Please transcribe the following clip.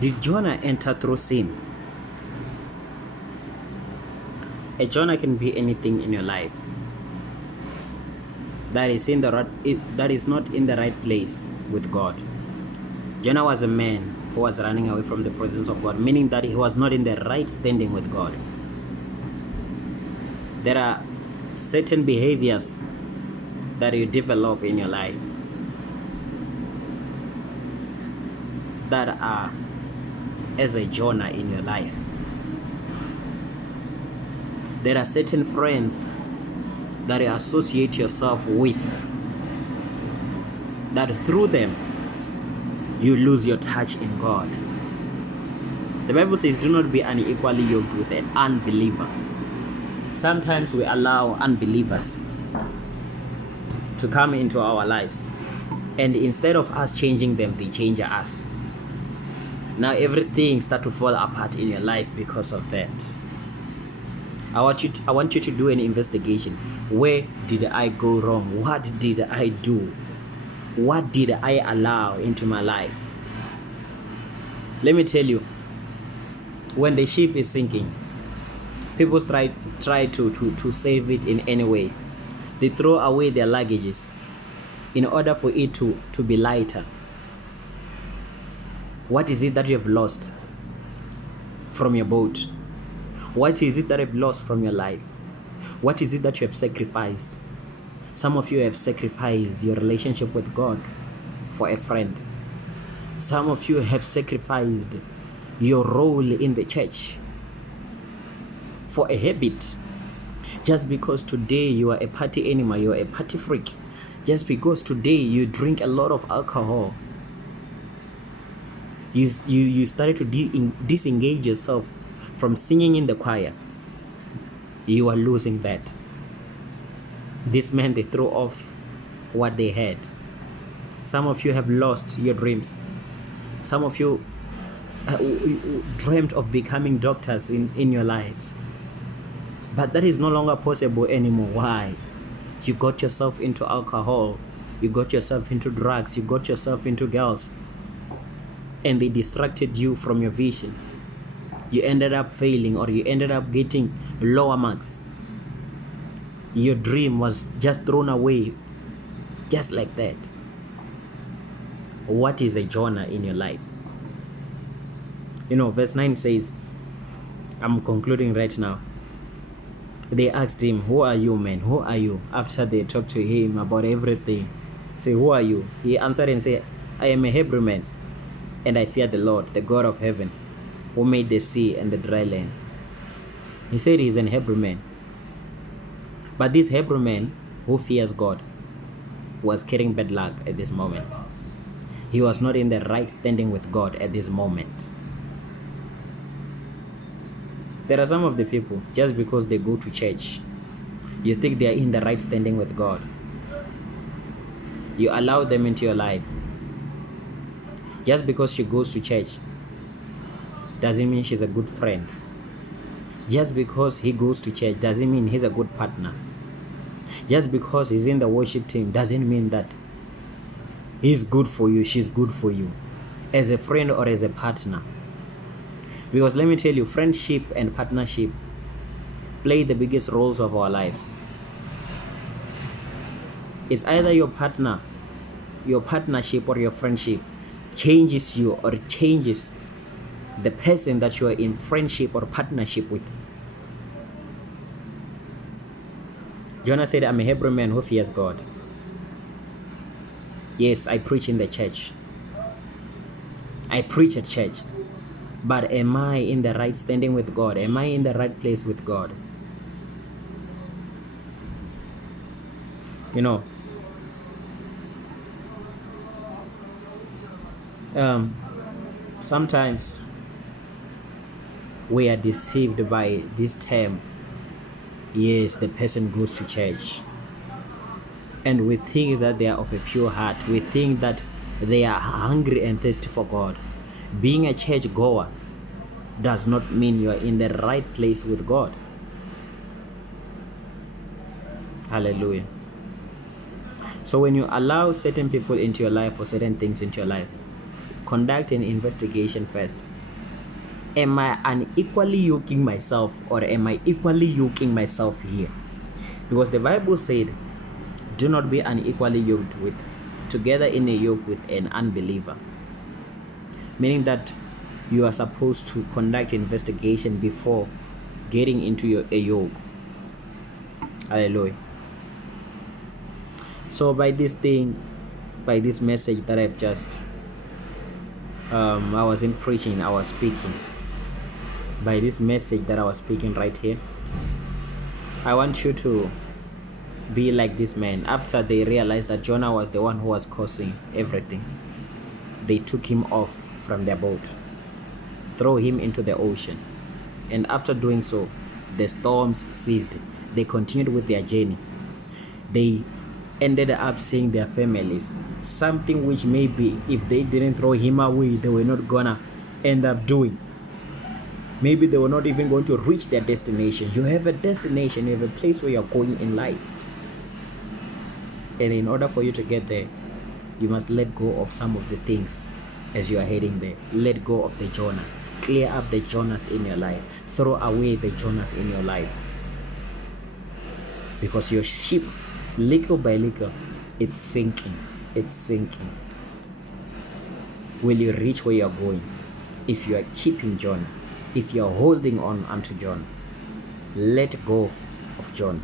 Did Jonah enter through sin? A Jonah can be anything in your life that is not in the right place with God. Jonah was a man who was running away from the presence of God, meaning that he was not in the right standing with God. There are certain behaviors that you develop in your life that are as a Jonah in your life. There are certain friends that you associate yourself with, that through them you lose your touch in God. The Bible says, do not be unequally yoked with an unbeliever. Sometimes we allow unbelievers to come into our lives, and instead of us changing them, they change us. Now everything starts to fall apart in your life because of that. I want you to do an investigation. Where did I go wrong? What did I do? What did I allow into my life? Let me tell you, when the ship is sinking, people try to save it in any way. They throw away their luggages in order for it to be lighter. What is it that you have lost from your boat? What is it that you have lost from your life? What is it that you have sacrificed? Some of you have sacrificed your relationship with God for a friend. Some of you have sacrificed your role in the church for a habit. Just because today you are a party animal, you are a party freak. Just because today you drink a lot of alcohol, you started to disengage yourself from singing in the choir. You are losing that. This man, they throw off what they had. Some of you have lost your dreams. Some of you dreamt of becoming doctors in your lives. But that is no longer possible anymore. Why? You got yourself into alcohol. You got yourself into drugs. You got yourself into girls. And they distracted you from your visions. You ended up failing, or you ended up getting lower marks. Your dream was just thrown away just like that. What is a Jonah in your life? Verse 9 says, I'm concluding right now. They asked him, who are you, man? Who are you? After they talked to him about everything, say, who are you? He answered and said, I am a Hebrew man, and I fear the Lord, the God of heaven, who made the sea and the dry land. He said he's an Hebrew man. But this Hebrew man who fears God was carrying bad luck at this moment. He was not in the right standing with God at this moment. There are some of the people, just because they go to church, you think they are in the right standing with God. You allow them into your life. Just because she goes to church doesn't mean she's a good friend. Just because he goes to church doesn't mean he's a good partner. Just because he's in the worship team doesn't mean that he's good for you, she's good for you, as a friend or as a partner. Because let me tell you, friendship and partnership play the biggest roles of our lives. It's either your partner, your partnership, or your friendship changes you or changes the person that you are in friendship or partnership with. Jonah said, I'm a Hebrew man who fears God. Yes, I preach in the church. I preach at church. But am I in the right standing with God? Am I in the right place with God? Sometimes we are deceived by this term. Yes, the person goes to church, and we think that they are of a pure heart. We think that they are hungry and thirsty for God. Being a church goer does not mean you are in the right place with God. Hallelujah. So when you allow certain people into your life or certain things into your life, conduct an investigation first. Am I unequally yoking myself, or am I equally yoking myself here? Because the Bible said, do not be unequally yoked with together in a yoke with an unbeliever. Meaning that you are supposed to conduct investigation before getting into a yoke. Hallelujah. So by this message that I've just I wasn't preaching, I was speaking. By this message that I was speaking right here, I want you to be like this man. After they realized that Jonah was the one who was causing everything, they took him off from their boat, throw him into the ocean, and after doing so, the storms ceased. They continued with their journey. They ended up seeing their families, something which maybe if they didn't throw him away, they were not gonna end up doing. Maybe they were not even going to reach their destination. You have a destination, you have a place where you're going in life. And in order for you to get there, you must let go of some of the things as you are heading there. Let go of the Jonah. Clear up the Jonahs in your life. Throw away the Jonahs in your life. Because your ship, little by little, it's sinking. It's sinking. Will you reach where you're going if you are keeping Jonah? If you are holding on unto Jonah? Let go of Jonah.